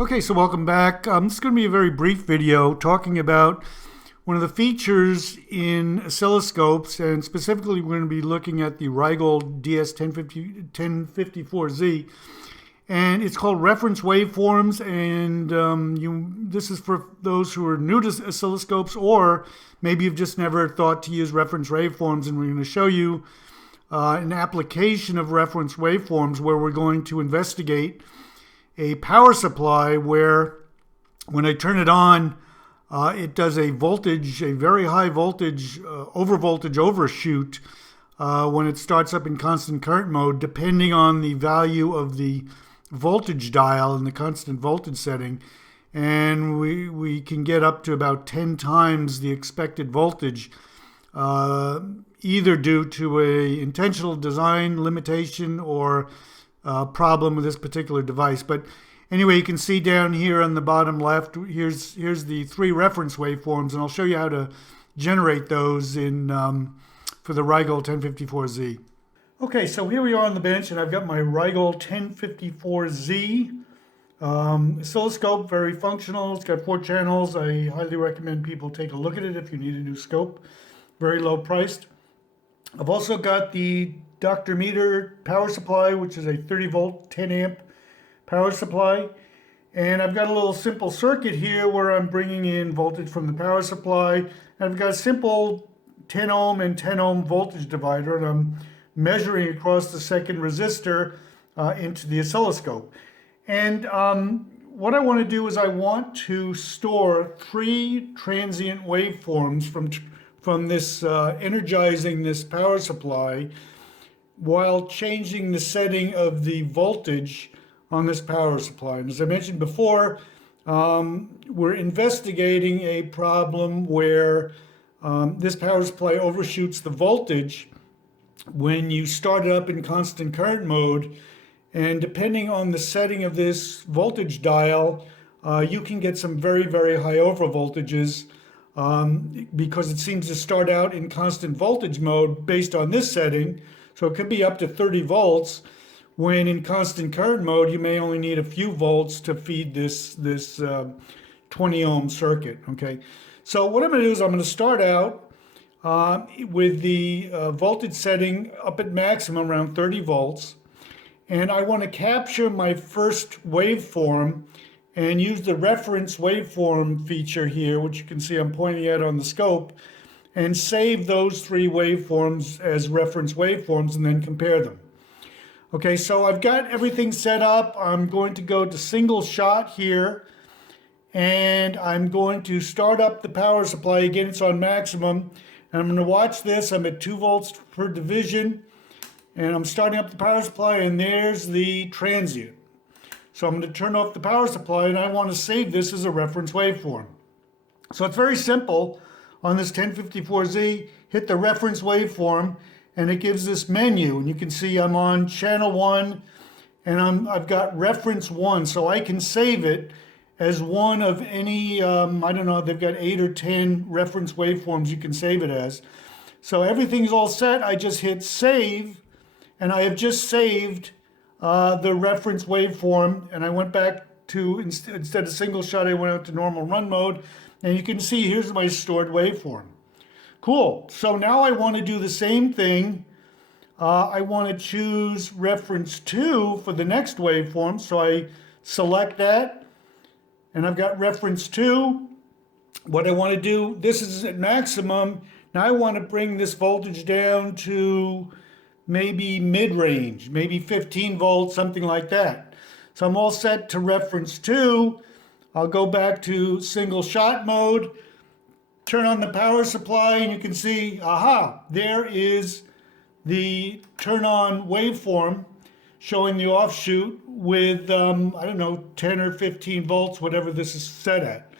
Okay, so welcome back. This is going to be a very brief video talking about one of the features in oscilloscopes, and specifically we're going to be looking at the Rigol DS1054z, and it's called reference waveforms. And this is for those who are new to oscilloscopes, or maybe you've just never thought to use reference waveforms, and we're going to show you an application of reference waveforms where we're going to investigate a power supply where when I turn it on, it does a voltage, a very high voltage, overvoltage overshoot when it starts up in constant current mode, depending on the value of the voltage dial in the constant voltage setting. And we can get up to about 10 times the expected voltage, either due to a intentional design limitation or problem with this particular device. But anyway, you can see down here on the bottom left, here's the three reference waveforms, and I'll show you how to generate those in for the Rigol 1054z. Okay, so here we are on the bench, and I've got my Rigol 1054z oscilloscope, very functional. It's got 4 channels. I highly recommend people take a look at it if you need a new scope. Very low priced. I've also got the Dr. Meter power supply, which is a 30 volt, 10 amp power supply. And I've got a little simple circuit here where I'm bringing in voltage from the power supply. And I've got a simple 10 ohm and 10 ohm voltage divider, and I'm measuring across the second resistor into the oscilloscope. And what I want to do is I want to store 3 transient waveforms from this energizing this power supply, while changing the setting of the voltage on this power supply. And as I mentioned before, we're investigating a problem where this power supply overshoots the voltage when you start it up in constant current mode. And depending on the setting of this voltage dial, you can get some very, very high overvoltages because it seems to start out in constant voltage mode based on this setting. So it could be up to 30 volts, when in constant current mode, you may only need a few volts to feed this 20 ohm circuit, okay? So what I'm gonna do is I'm gonna start out with the voltage setting up at maximum around 30 volts. And I wanna capture my first waveform and use the reference waveform feature here, which you can see I'm pointing at on the scope, and save those 3 waveforms as reference waveforms and then compare them. Okay, so I've got everything set up. I'm going to go to single shot here, and I'm going to start up the power supply. Again, it's on maximum, and I'm going to watch this. I'm at 2 volts per division, and I'm starting up the power supply, and there's the transient. So I'm going to turn off the power supply, and I want to save this as a reference waveform. So it's very simple. On this 1054z, hit the reference waveform, and it gives this menu. And you can see I'm on channel 1, and I've got reference 1, so I can save it as one of any, I don't know, they've got 8 or 10 reference waveforms you can save it as. So everything's all set. I just hit save, and I have just saved the reference waveform, and I went back to, instead of single shot, I went out to normal run mode. And you can see here's my stored waveform. Cool. So now I want to do the same thing. I want to choose reference 2 for the next waveform. So I select that, and I've got reference 2. What I want to do, this is at maximum. Now I want to bring this voltage down to maybe mid-range, maybe 15 volts, something like that. So I'm all set to reference 2. I'll go back to single shot mode, turn on the power supply, and you can see, aha, there is the turn on waveform showing the offshoot with, I don't know, 10 or 15 volts, whatever this is set at.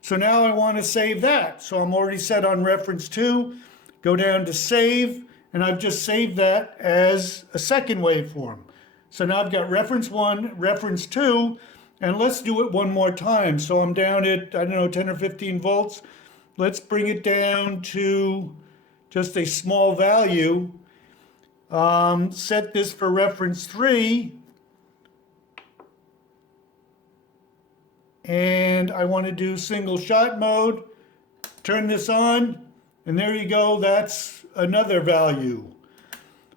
So now I want to save that. So I'm already set on reference 2, go down to save, and I've just saved that as a second waveform. So now I've got reference 1, reference 2, and let's do it one more time. So I'm down at, I don't know, 10 or 15 volts. Let's bring it down to just a small value. Set this for reference 3. and I want to do single shot mode. Turn this on, and there you go. That's another value.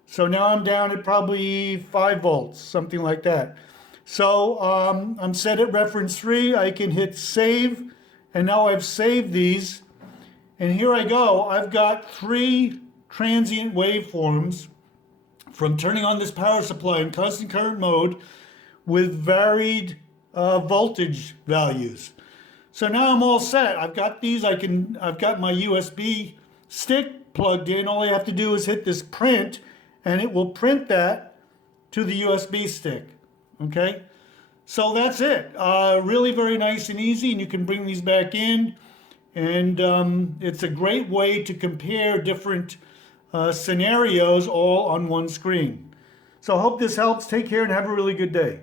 So now I'm down at probably 5 volts, something like that. So I'm set at reference 3. I can hit save, and now I've saved these. And here I go. I've got 3 transient waveforms from turning on this power supply in constant current mode with varied voltage values. So now I'm all set. I've got these. I've got my USB stick plugged in. All I have to do is hit this print, and it will print that to the USB stick. Okay, so that's it. Really very nice and easy, and you can bring these back in, and it's a great way to compare different scenarios all on one screen. So I hope this helps. Take care and have a really good day.